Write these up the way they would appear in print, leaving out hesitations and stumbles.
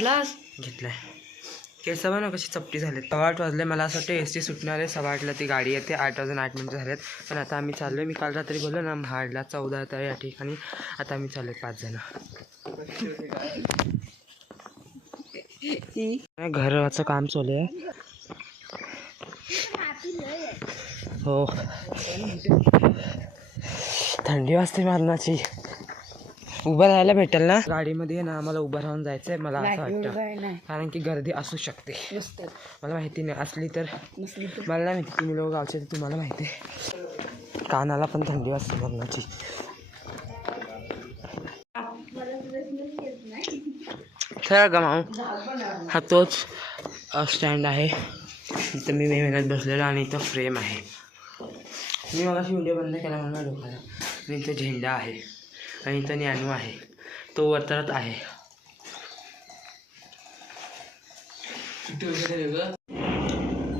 घेतलास? घेतलाय. केस बघ ना कशी चपटी झाले. 8 वाजले. मला असं वाटतं एस टी सुटणार आहे. 8:15ला ती गाडी येते. 8 वाजून 8 मिनिटं झालेत. पण आता आम्ही चाललो. मी काल रात्री बोललो ना महाडला 14 तर या ठिकाणी. आता आम्ही चाललो 5 जण. घराचं काम चालू आहे. हो थंडी वाजते मारणाची. उभं राहायला भेटेल ना गाडीमध्ये ना. आम्हाला उभं राहून जायचंय मला असं वाटतं. कारण की गर्दी असू शकते. मला माहिती नाही असली तर मला नाही माहिती. तुम्ही लोक गावचे तर तुम्हाला माहिती आहे. कानाला पण थंडी वाजते मरणाची. खरं गमाव हा तोच स्टँड आहे. इथं मी मेहनत बसलेलो आणि इथं फ्रेम आहे. मी मग अशी व्हिडिओ बंद केला मला डोक्याला. आणि इथं झेंडा आहे आणि इथं न्यानू आहे. तो वतरत आहे.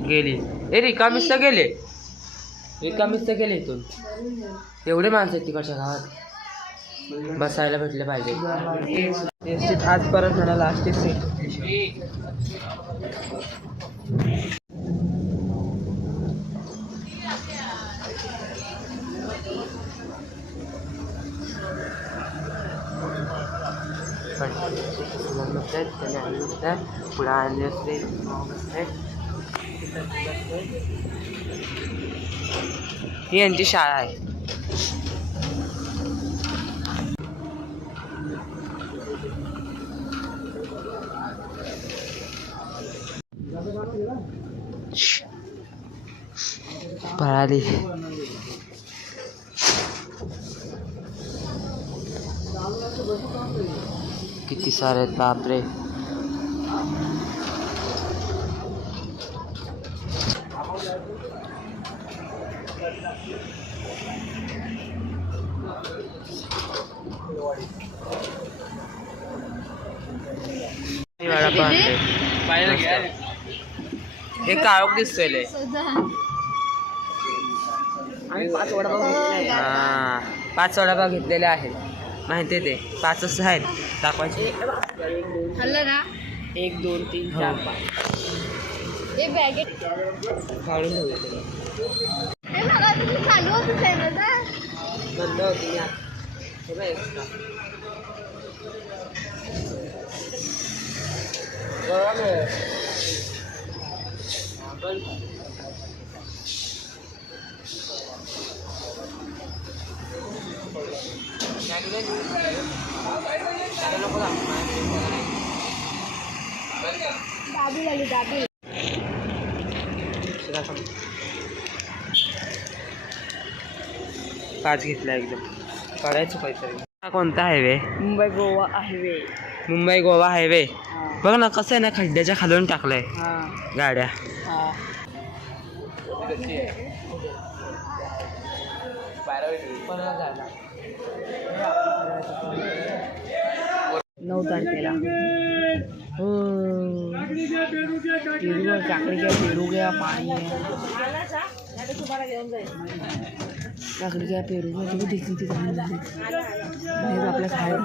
गेली ए रिकामीच तर गेले. रिकामीच तर गेले इथून. एवढे माणसं आहेत तिकडच्या गावात. बसायला भेटले पाहिजे. एसटीत आज परत मला लास्ट सीट. पुढे आणले असते. ही यांची शाळा आहे. पळाली. किती सारे आहेत बापरे. हे काळोख दिसतोय लय. आम्ही 5 वडापाव घेतले. हा 5 वडापाव घेतलेले आहेत. माहिती आहे ते 5च आहेत दाखवायचे. खाल्लं ना 1 2 3 4 5. हे बॅगेट काढून ठेवले हे बघा तुम्ही चालू होतं चॅनल ना. बंद होती या. हे बघ एक्स्ट्रा गरम आहे. दाबी झाली दाबी. 5 घेतला एकदम. करायचं काहीतरी. हा कोणता highway? Mumbai Goa highway. Mumbai Goa highway. बघ ना कसं आहे ना खड्ड्याच्या खालून टाकलंय गाड्या. नऊ तारखेला पेरू काकडी घ्या. पेरू घ्या. पाणी काकडी घ्या. पेरू घ्या. तुम्ही देखील ती चांगली झाली. आपल्या खायला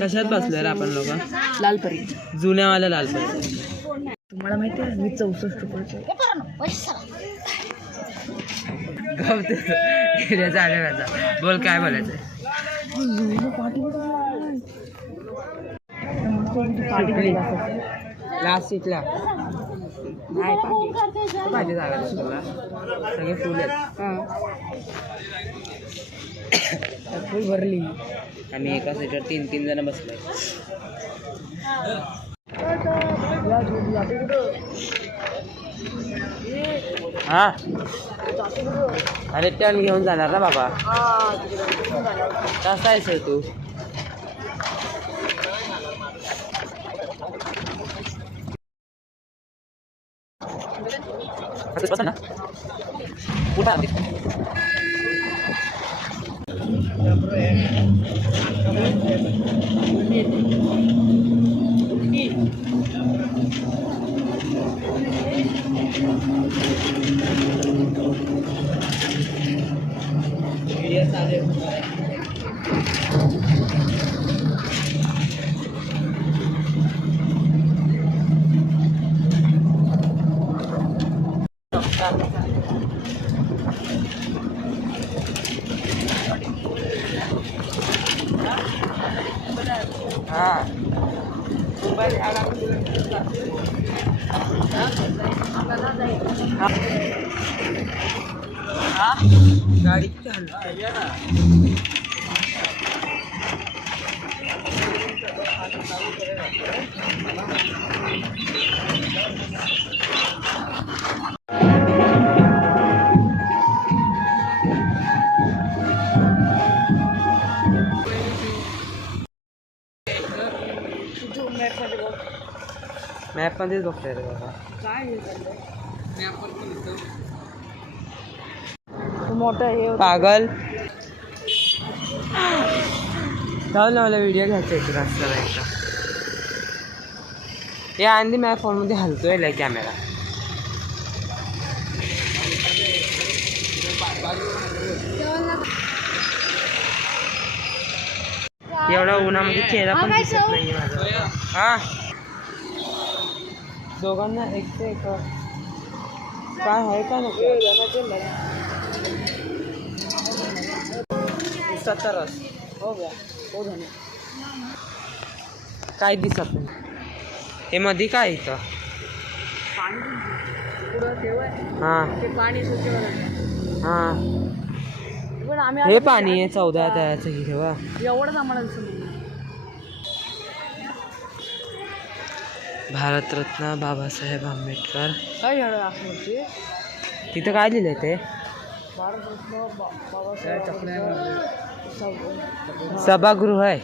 कशात बसलोय रे आपण लोक? लालपरी. जुन्यावाल्या लालपरी. तुम्हाला माहिती आहे मी 64 रुपये बोल काय बोलायचं. लास्ट सीटला नाही पाहिजे जागा तुला. सगळे फुल आहेत. फुल भरली. आम्ही एका सीटवर 3 जण बसलोय. हा अरे टर्न घेऊन जाणार ना बाबा. कसा आहेस तू? ना गाडी किती हलते. मॅप मध्येच बघताय रे बाबा. मोठं हे पागल जाऊ ना, मला व्हिडिओ घ्यायचा आहे रस्त्याला एकदा. या आधी माझ्या फोनमध्ये हलतोय कॅमेरा. एवढा उन्हामध्ये चेहरा पण दिसत नाही माझा. हा दोघांना एक ते एक काय आहे का नको 70 हो गया हो झालं. काय दिसत नाही. हे मध्ये काय इथं पुढं ठेवाय हां ते पाणी स्वच्छ करायचं. हां पण आम्ही हे पाणी आहे 14 तळ्याचं हे ठेवा. एवढंच आम्हाला दिसलं. भारतरत्न बाबासाहेब आंबेडकर. काय झालं असं तिथं काय लिहिलंय ते. भारतरत्न बाबासाहेब सभागृह आहे.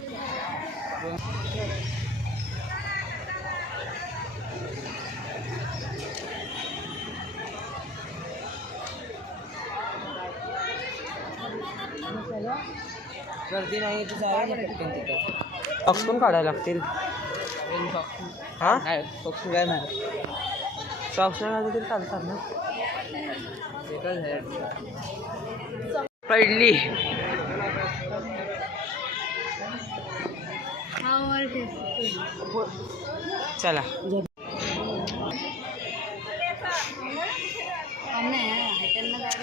गर्दी नाही तर जायला तिथं. बॉक्स पण काढायला लागतील. हां पक्षी काय नाही सॉक्स नाही तरी चालतात ना. पडली चला.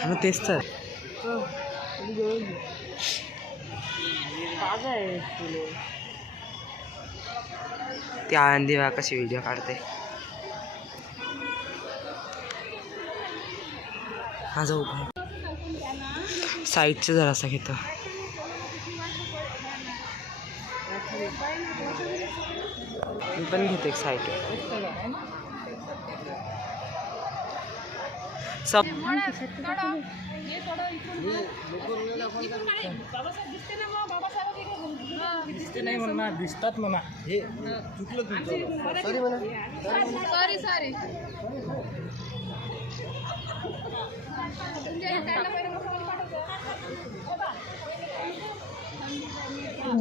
मग तेच तर ती आनंदी बा कशी व्हिडिओ काढते. हा जाऊ साईडचं जरासा घेतो. मी पण घेतो एक साईड. सब दिसते नाही म्हणा दिसतात म्हणा. हे चुकलं तुमचं. सॉरी म्हणा. सॉरी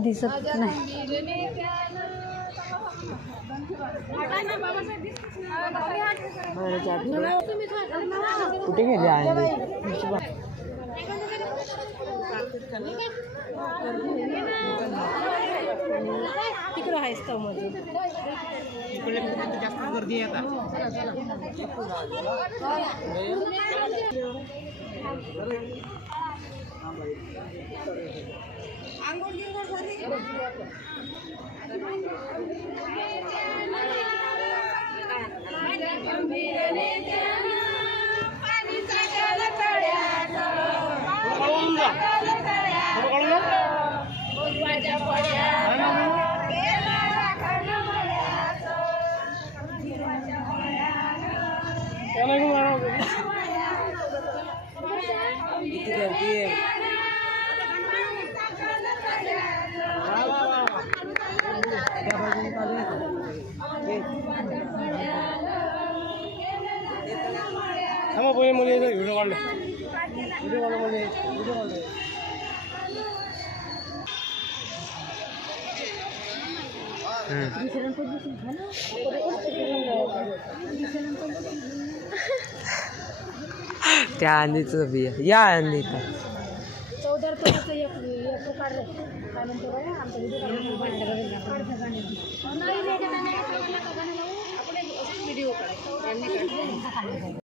दिसत नाही. कुठे गेले आहे. तिकडं आहेस तर मग इकडे जास्त गर्दी आहे किती गर्दी आहे. व्हिडिओ काढले त्या आंधीचं बिया या आंधीचं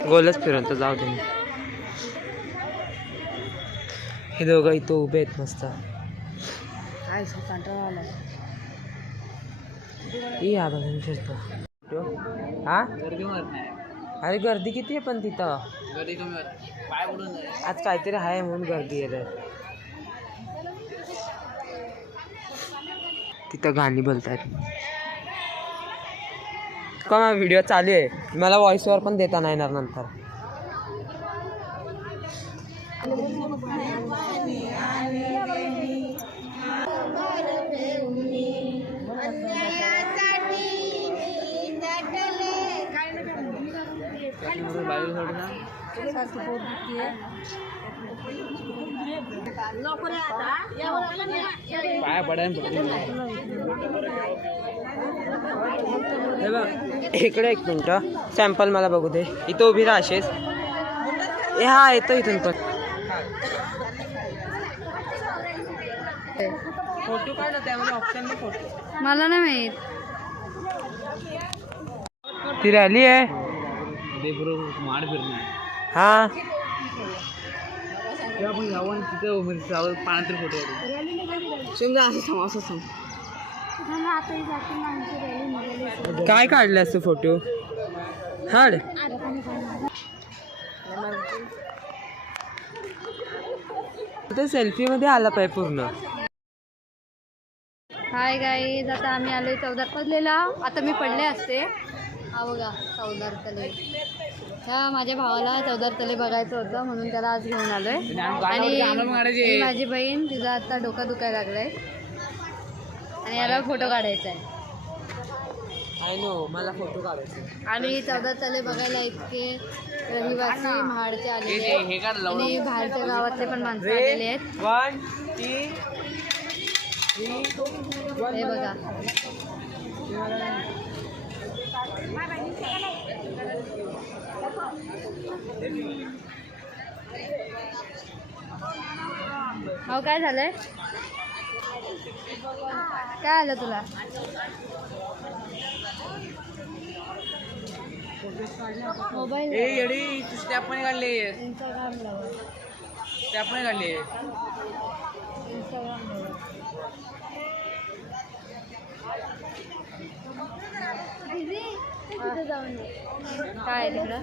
गोलच फिरून तर जाऊ दे. हे दोघं इथं उभे आहेत मस्त. या बघून फिरतो. हा अरे गर्दी किती आहे पण तिथं. आज काहीतरी आहे म्हणून गर्दी आहे रे. तिथं गाणी बोलतायत. का माझा व्हिडिओ चालू आहे, मला व्हॉइस ओव्हर पण देता नाही येणार नंतर. हे बघ इकडे एक मिनटं, सॅम्पल मला बघू दे. इथं उभी राहा असेच. हा येतो इथून पण. फोटो काढ, त्यामध्ये ऑप्शन नाही फोटो. मला नाही माहित. ती रॅली आहे. हा काय काढलास तू फोटो? हाड ते सेल्फी मध्ये आला पाहिजे पूर्ण. हाय गाईज, आता आम्ही आलोय चौदार पडलेला. आता मी पडले असते. हा बघा चौदार तले. ह्या माझ्या भावाला चौदार तले बघायचं होतं म्हणून त्याला आज घेऊन आलोय. आणि ही माझी बहीण, तिचा आता डोकं दुखायला लागलंय आणि याला फोटो काढायचा आहे. आय नो, मला फोटो काढायचा. आणि चौदार तले बघायला इतके रहिवासी महाडचे आलेले आहेत आणि बाहेरच्या गावातले पण माणसं आलेले आहेत. 1 2 3 हे बघा. हो काय झालंय? काय आलं तुला? मोबाईल स्टॅप पण काढले. इंस्टाग्रामला स्टॅप पण काढले. काय तिकडं?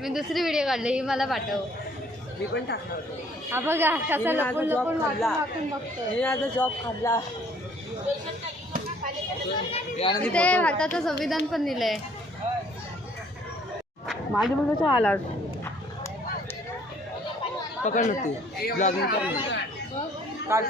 मी दुसरी व्हिडिओ काढली, ही मला पाठव. मी पण टाकणार. हा बघा कसा लपून लपून वाकून बघतोय. माझा जॉब खाल्ला. तिथे भारताचं संविधान पण दिलंय. माझ्या मुलाचा आला पकड नव्हती. ब्लॉगिंग कर. काढ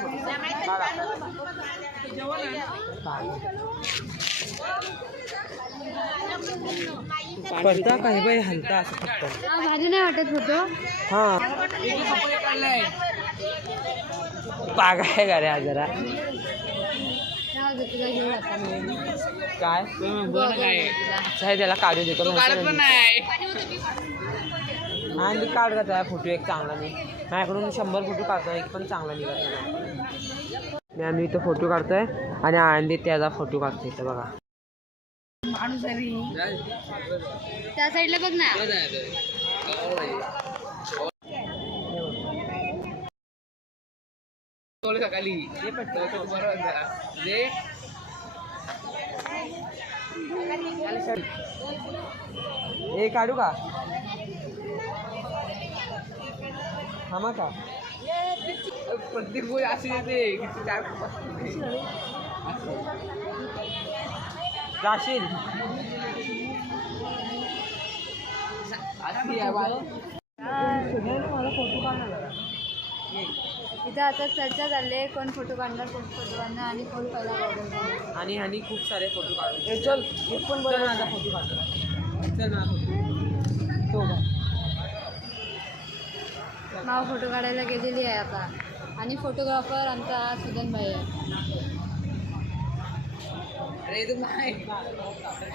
पडता काही बाई हलता असं फक्त. हा भाजी नाही वाटत फोटो. हा पागा आहे का रे हा जरा. काय काय त्याला काढू देतो. आणि काढ का त्याला फोटो एक चांगला नाही. माझ्याकडून 100 फोटो काढतो, एक पण चांगला निघत नाही. मी आम्ही इथं फोटो काढतोय आणि आनंदी त्याचा फोटो काढतोय. इथं बघा त्या साईडला बघ ना. हे काढू का? थांबा का? प्रत्येक गोष्ट अशी येते. जाशील मला फोटो काढणार. इथं आता चर्चा चालली आहे, कोण फोटो काढणार, कोण फोटो काढणार आणि कोण पहिला काढणार. आणि ह्यानी खूप सारे फोटो काढले. चल एक पण बरं माझा फोटो काढतो. चल माझा फोटो. माव फोटो काढायला गेलेली आहे आता. आणि फोटोग्राफर आमचा सुदन भाई आहे.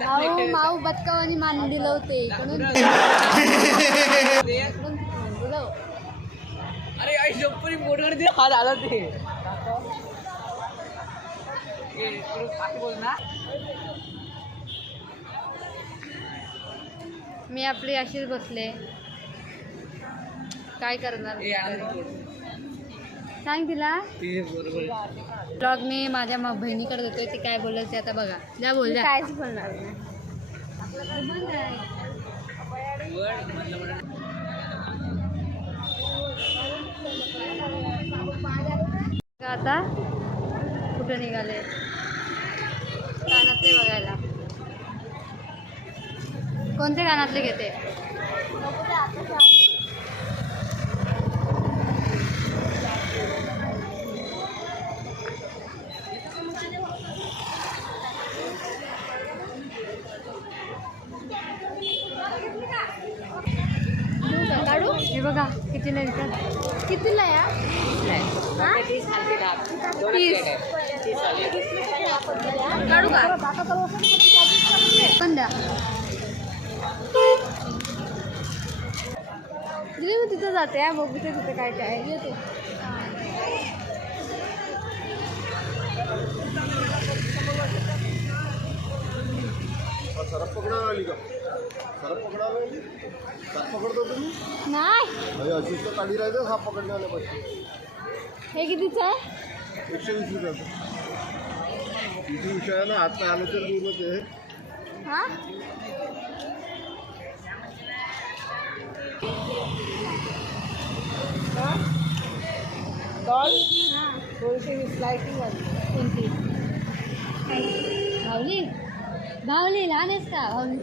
भाऊ माऊ बदकावानी मान दिलं होते इकडून बोलव. अरे आई शंभरी मोटर दे हा झाला ते बोल ना. मी आपली अशीच बसले, काय करणार. सांग तिला ब्लॉग मी माझ्या बहिणीकडे देतोय, ती काय बोलल ते आता बघा. द्या बोल द्या. कायच बोलणार आता कुठं निघाले कानातले बघायला. कोणते कानातले घेते. काढू हे बघा कितीला विकत. कितीला या 30. काढू का पण द्या. दिली मी तिथं जाते बघू ते तिथं काय काय येते. सरप पकडायला का? सरप पकडायला पकडतो तुम्ही? नाही अशीच तर काढी राहायचं हा पकडण्याला पाहिजे. हे कितीचं आहे. 120 रुपयाचं. किती विषयानं हात नाही आलं तर दूरच आहे. हां कोणती भावली. भावली लहान आहेस का भावली.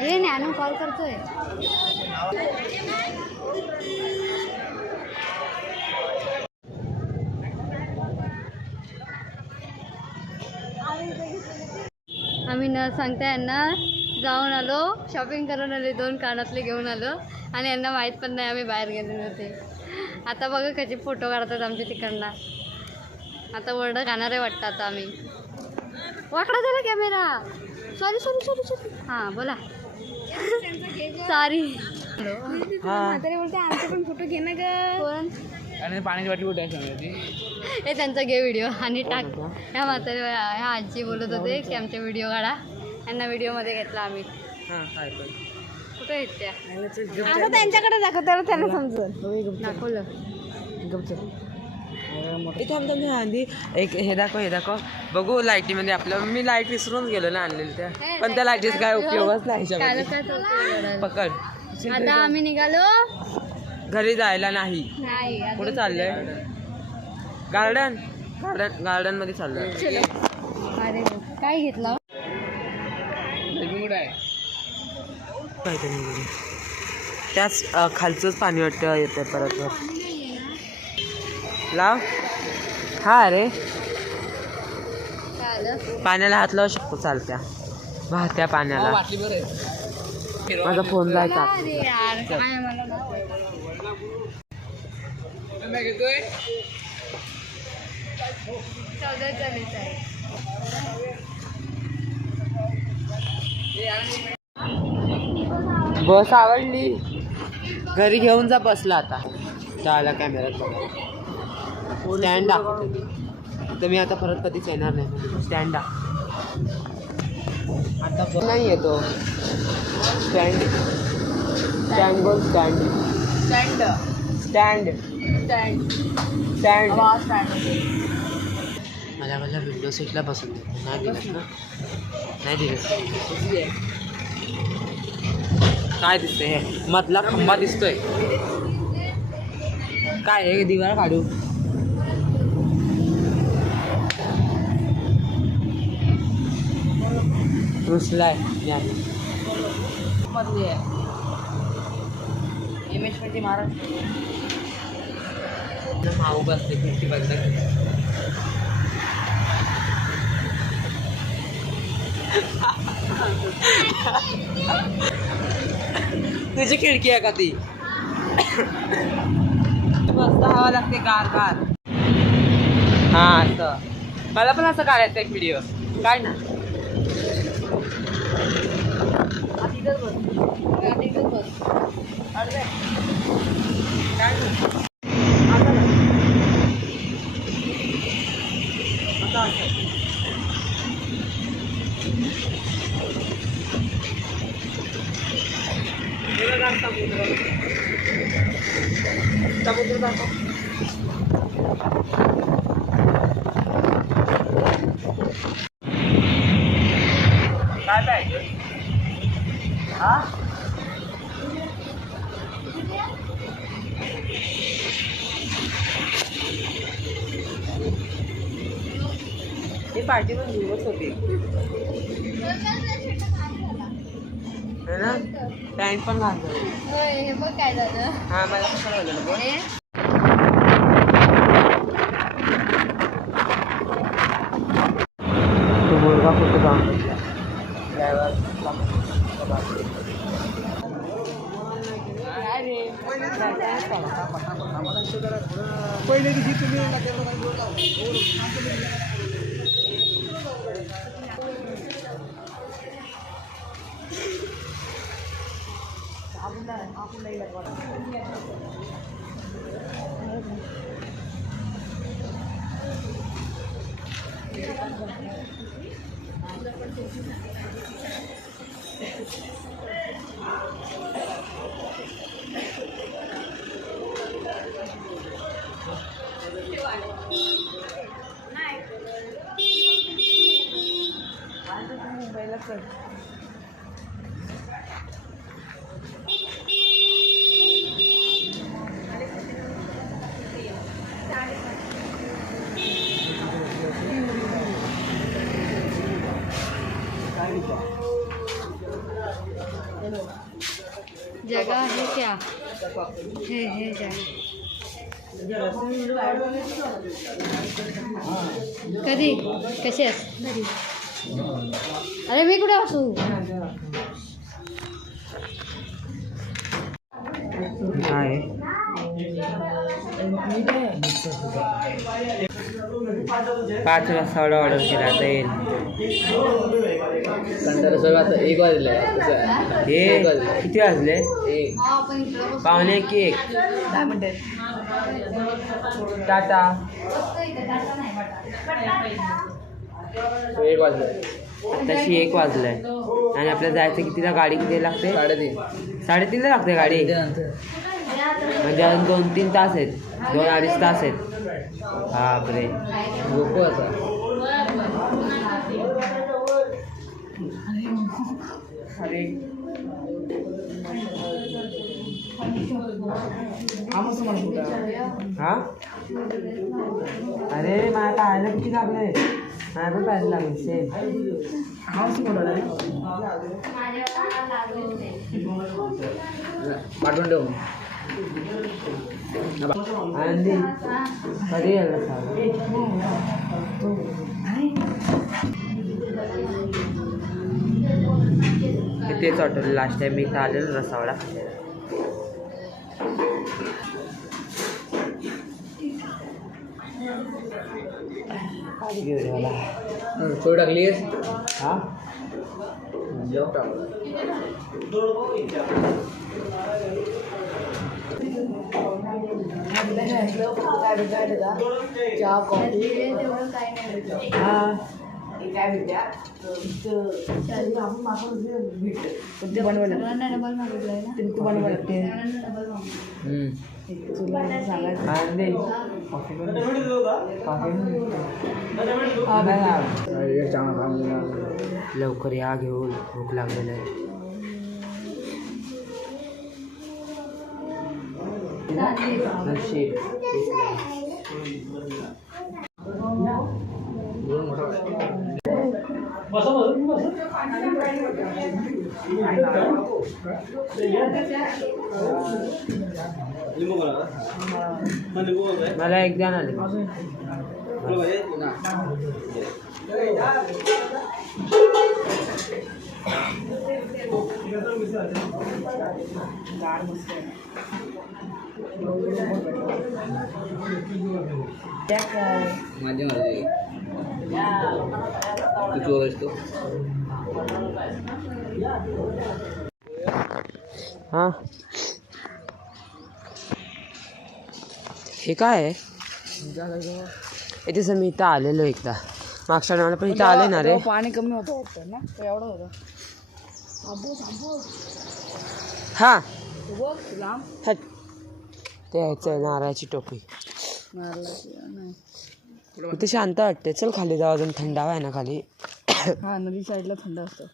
हे ज्ञानू कॉल करतोय. आम्ही न सांगता यांना जाऊन आलो, शॉपिंग करून आले, 2 कानातले घेऊन आलो आणि यांना माहीत पण नाही आम्ही बाहेर गेले नव्हते. आता बघा कसे फोटो काढतात आमच्या तिकडनं. आता वर्ड खाणार आहे वाटतं. आता आम्ही वाकडा झाला कॅमेरा. सॉरी हां बोला. सॉरी. म्हातारे बोलते आमचे पण फोटो घे ना ग. कोण आणि पाण्याची वाटी कुठे आहे. हे त्यांचा घे व्हिडिओ आणि टाक. ह्या म्हातारे ह्या आजी बोलत होते की आमचे व्हिडिओ काढा. यांना व्हिडिओमध्ये घेतला आम्ही. कुठे आहेत त्या. आता त्यांच्याकडे दाखवतो त्यांना समजून दाखवलं. इथे आमच्या आधी एक हे दाखव बघू लाईटीमध्ये आपलं. मी लाईट विसरून गेलो ना आणलेली त्या, पण त्या लाईटीचा काय उपयोगच नाही. पकड. आता आम्ही निघालो घरी जायला नाही. नाही कुठे चाललंय. गार्डन मध्ये चाललोय. अरे काय घेतलं. त्याच खालचंच पाणी वाटतं येतं परत लाव. हा अरे पाण्याला हात लावू शकतो चालत्या वाहत्या पाण्याला. माझा फोन जायचा. बस आवडली. घरी घेऊन जा बसला. आता त्याला कॅमेऱ्यात स्टँड दाखवतो. तर मी आता परत कधीच येणार नाही. स्टँड आता नाही येतो. स्टँड स्टँड बोल. Stand stand stand stand. मला विंडो सीटला बसून दे. नाही दिलं ना. नाही दिलं. काय दिसतंय हे. मधला खंबा दिसतोय काय. हे दिवाळ काढू. रुसलाय मधली आहे. इमेज म्हणजे महाराष्ट्र माऊ बसते खिडकी बंद तुझी खिडकी आहे का ती मस्त हवा लागते गार गार हा असं मला पण असं काढायचं एक व्हिडिओ काय ना काय पाहिजे हा ही पार्टी पण दिवस होती है ना पॅन्ट पण घालतो होय हे बघ काय झालं हा मला कसं झालं बघ हे तो मुलगा कुठे काम पहिले दिवशी तुम्ही जगह है क्या है जगह कधी कशी आहेस घरी अरे मी कुठे असू काय पाच वाजता ऑर्डर केला आता येईल एक वाजले हे किती वाजले पावणे एक 10 मिनिटं टाटा एक वाजले तशी 1 वाजलाय आणि आपल्याला जायचं कितीला गाडी किती लागते 3:30 लागते गाडी म्हणजे अजून 2-3 तास आहेत 2-2.5 तास आहेत बापरे गोको आता अरे हा अरे माझ्या पाहायला किती लागले माझ्या पण पाहायला लागले सेम पाठवून ठेव आनंदी कधी यायला तेच ऑटो लास्ट टाइम मी इथं आलेलो रसावडा सोड टाकलीस हा जेवण टाक चहा कॉफी हा आनंदी लवकर या घेऊन भूक लागलेलं आहे मला एक द्या ना लिंबू. हा हे काय आहे? इथे मी इथं आलेलो एकदा मागच्या टायमाला पण इथं आले ना रे. पाणी कमी होतं ना एवढं होतं. हा बघ लांब हट. ते ह्याचं नारळाची टोपी. इथे शांत वाटते. चल खाली जाऊ, अजून थंडावा आहे ना खाली. हा नदी साईडला थंड असतं.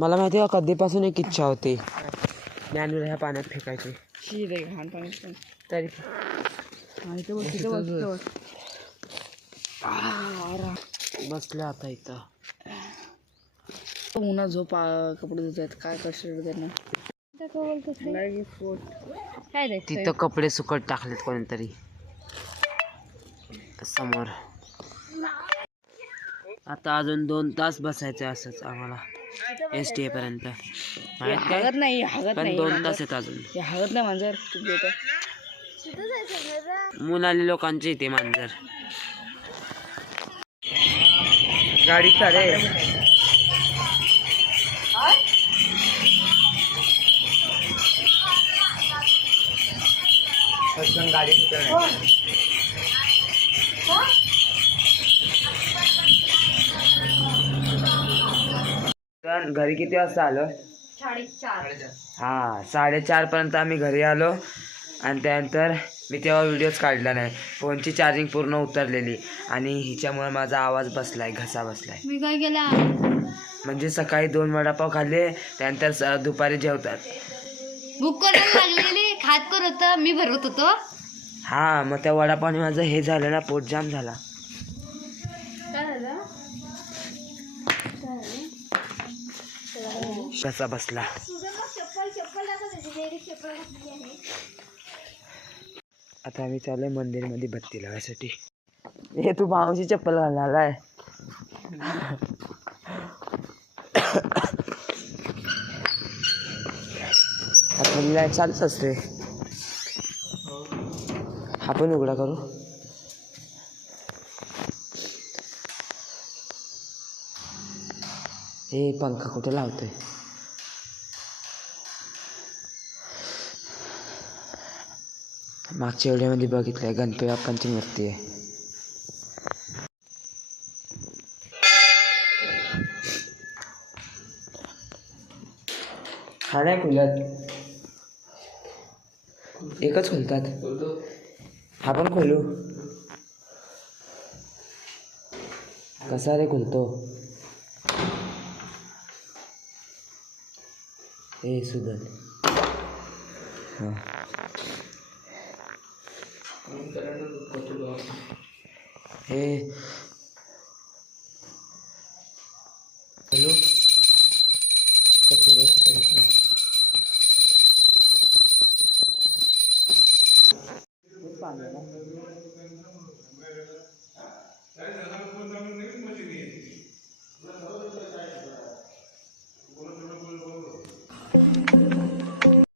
मला माहिती आहे कधीपासून एक इच्छा होती ज्ञानूला ह्या पाण्यात फेकायची. शीर आहे घाण पाणी तरी बसले आता इथं. उन्हा झोप कपडे धुतात काय कसे त्यांना काय रे तिथं कपडे सुकट टाकलेत कोणीतरी समोर. आता अजून 2 तास बसायचं असंच आम्हाला ST पर्यंत. हगत नाही हगत पण नाही 2 तास आहेत अजून. हे हगत नाही मांजर तू देतो. मुलाली लोकांचे इथे मांजर. गाडीचा रे. गाडी घरी किती वाजता आलो? 4:30. हा 4:30 पर्यंत आम्ही घरी आलो. आणि त्यानंतर मी तेव्हा व्हिडिओज काढला नाही. फोनची चार्जिंग पूर्ण उतरलेली आणि हिच्यामुळे माझा आवाज बसलाय, घसा बसलाय. मी काय केला म्हणजे सकाळी 2 वडापाव खाल्ले, त्यानंतर दुपारी जेवतात. बुक करून लागलेली खात कर होतं मी भरवत होतो. हा मग त्या वडापावने माझं हे झालं ना, पोट जाम झाला. काय झालं घसा बसला. आता आम्ही चाललोय मंदिरमध्ये बत्ती लावायसाठी. हे तू मावशी चप्पल घालाय. आता चालूच असते. हा पण उघडा करू. हे पंखा कुठे लावतोय? मागच्या व्हिडिओमध्ये बघितलंय गणपती बाप्पांची मूर्ती आहे. हा नाही खुलत. एकच खुलतात. हा पण खोलू. कसा रे खुलतो? ए सुधन. हां हे हॅलो